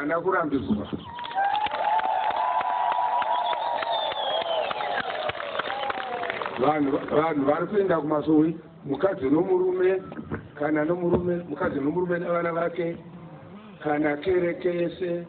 haana kurambirwa. Vanhu vari kuenda kumasowe, mukadzi nomurume, kana nomurume, mukadzi nomurume navana vake, kana kereke yese